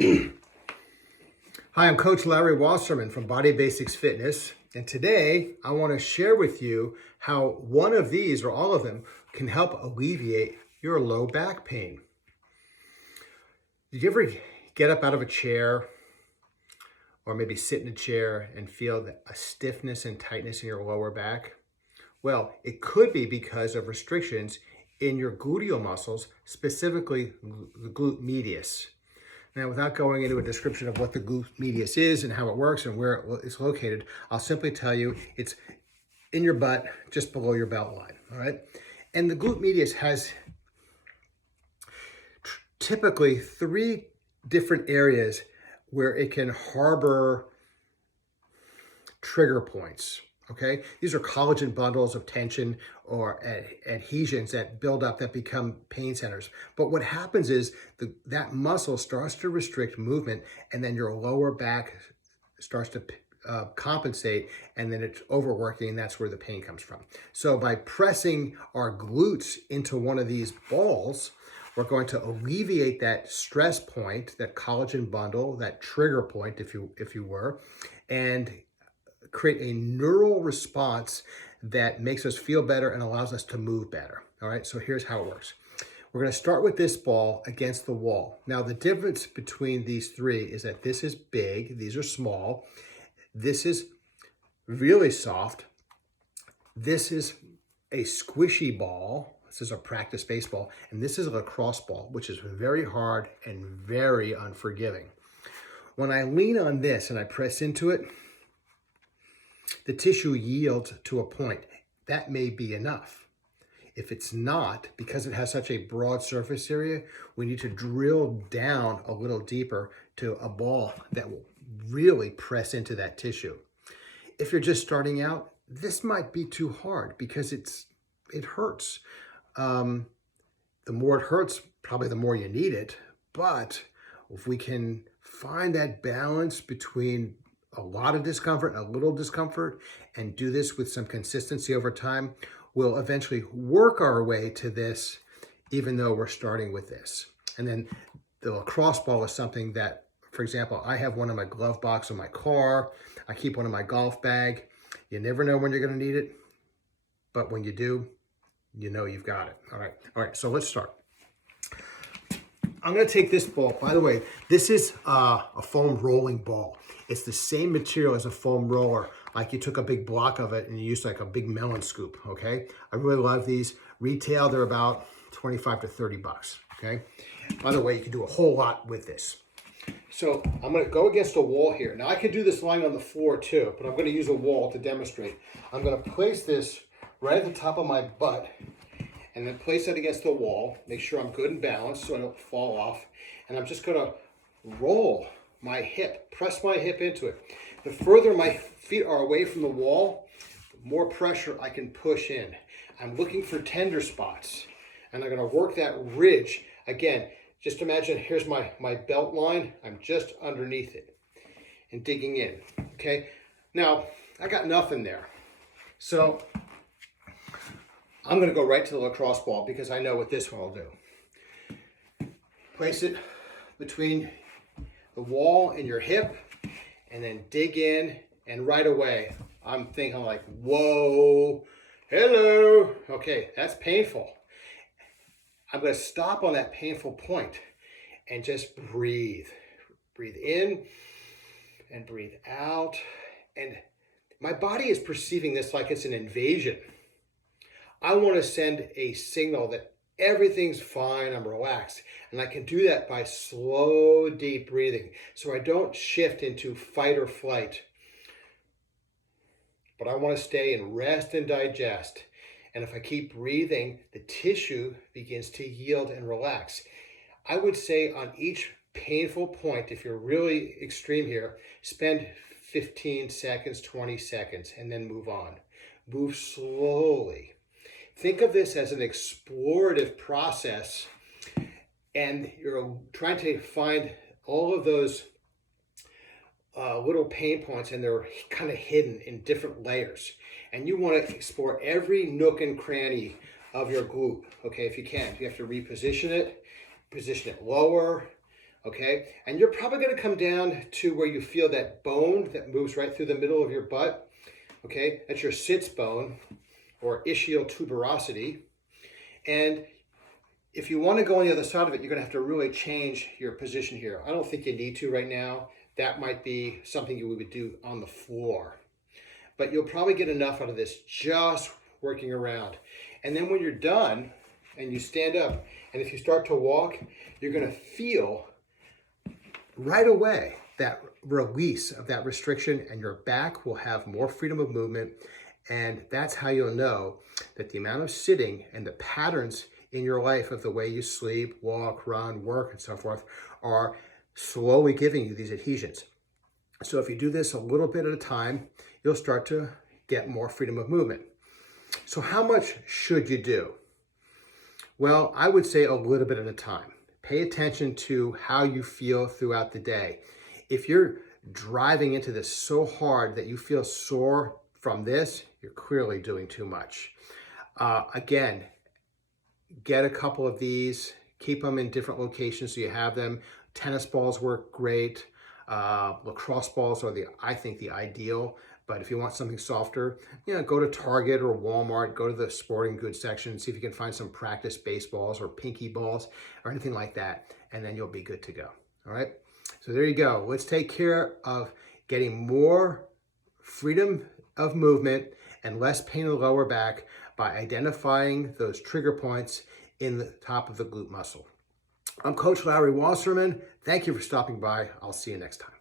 Hi, I'm Coach Larry Wasserman from Body Basics Fitness, and today I want to share with you how one of these, or all of them, can help alleviate your low back pain. Did you ever get up out of a chair or maybe sit in a chair and feel a stiffness and tightness in your lower back? Well, it could be because of restrictions in your gluteal muscles, specifically the glute medius. Now, without going into a description of what the glute medius is and how it works and where it's located, I'll simply tell you it's in your butt, just below your belt line, all right? And the glute medius has typically 3 different areas where it can harbor trigger points, okay? These are collagen bundles of tension or adhesions that build up that become pain centers. But what happens is that muscle starts to restrict movement, and then your lower back starts to compensate, and then it's overworking, and that's where the pain comes from. So by pressing our glutes into one of these balls, we're going to alleviate that stress point, that collagen bundle, that trigger point, if you were, and create a neural response that makes us feel better and allows us to move better. All right, so here's how it works. We're going to start with this ball against the wall. Now, the difference between these 3 is that this is big, these are small, this is really soft, this is a squishy ball, this is a practice baseball, and this is a lacrosse ball, which is very hard and very unforgiving. When I lean on this and I press into it, the tissue yields to a point. That may be enough. If it's not, because it has such a broad surface area, we need to drill down a little deeper to a ball that will really press into that tissue. If you're just starting out, this might be too hard because it hurts. The more it hurts, probably the more you need it. But if we can find that balance between a lot of discomfort and a little discomfort, and do this with some consistency over time, we'll eventually work our way to this, even though we're starting with this. And then the lacrosse ball is something that, for example, I have one in my glove box in my car. I keep one in my golf bag. You never know when you're going to need it, but when you do, you know you've got it. All right, so let's start. I'm going to take this ball. By the way, this is a foam rolling ball. It's the same material as a foam roller. Like you took a big block of it and you used like a big melon scoop, okay? I really love these. Retail, they're about 25 to 30 bucks, okay? By the way, you can do a whole lot with this. So I'm going to go against a wall here. Now I could do this lying on the floor too, but I'm going to use a wall to demonstrate. I'm going to place this right at the top of my butt, and then place that against the wall. Make sure I'm good and balanced so I don't fall off. And I'm just gonna roll my hip, press my hip into it. The further my feet are away from the wall, the more pressure I can push in. I'm looking for tender spots, and I'm gonna work that ridge. Again, just imagine here's my belt line. I'm just underneath it and digging in, okay? Now, I got nothing there. So I'm going to go right to the lacrosse ball because I know what this one will do. Place it between the wall and your hip, and then dig in, and right away I'm thinking like, whoa, hello. Okay, that's painful. I'm going to stop on that painful point and just breathe. Breathe in and breathe out. And my body is perceiving this like it's an invasion. I want to send a signal that everything's fine, I'm relaxed. And I can do that by slow, deep breathing. So I don't shift into fight or flight. But I want to stay in rest and digest. And if I keep breathing, the tissue begins to yield and relax. I would say on each painful point, if you're really extreme here, spend 15 seconds, 20 seconds, and then move on. Move slowly. Think of this as an explorative process, and you're trying to find all of those little pain points, and they're kind of hidden in different layers. And you want to explore every nook and cranny of your glute, okay, if you can. You have to reposition it, position it lower, okay? And you're probably gonna come down to where you feel that bone that moves right through the middle of your butt, okay? That's your sits bone or ischial tuberosity. And if you want to go on the other side of it, you're going to have to really change your position here. I don't think you need to right now. That might be something you would do on the floor. But you'll probably get enough out of this just working around. And then when you're done and you stand up, and if you start to walk, you're going to feel right away that release of that restriction, and your back will have more freedom of movement. And that's how you'll know that the amount of sitting and the patterns in your life of the way you sleep, walk, run, work, and so forth are slowly giving you these adhesions. So if you do this a little bit at a time, you'll start to get more freedom of movement. So how much should you do? Well, I would say a little bit at a time. Pay attention to how you feel throughout the day. If you're driving into this so hard that you feel sore from this, you're clearly doing too much. Again, get a couple of these, keep them in different locations so you have them. Tennis balls work great. Lacrosse balls are I think the ideal, but if you want something softer, go to Target or Walmart, go to the sporting goods section and see if you can find some practice baseballs or pinky balls or anything like that, and then you'll be good to go. All right, so there you go. Let's take care of getting more freedom of movement and less pain in the lower back by identifying those trigger points in the top of the glute muscle. I'm Coach Larry Wasserman. Thank you for stopping by. I'll see you next time.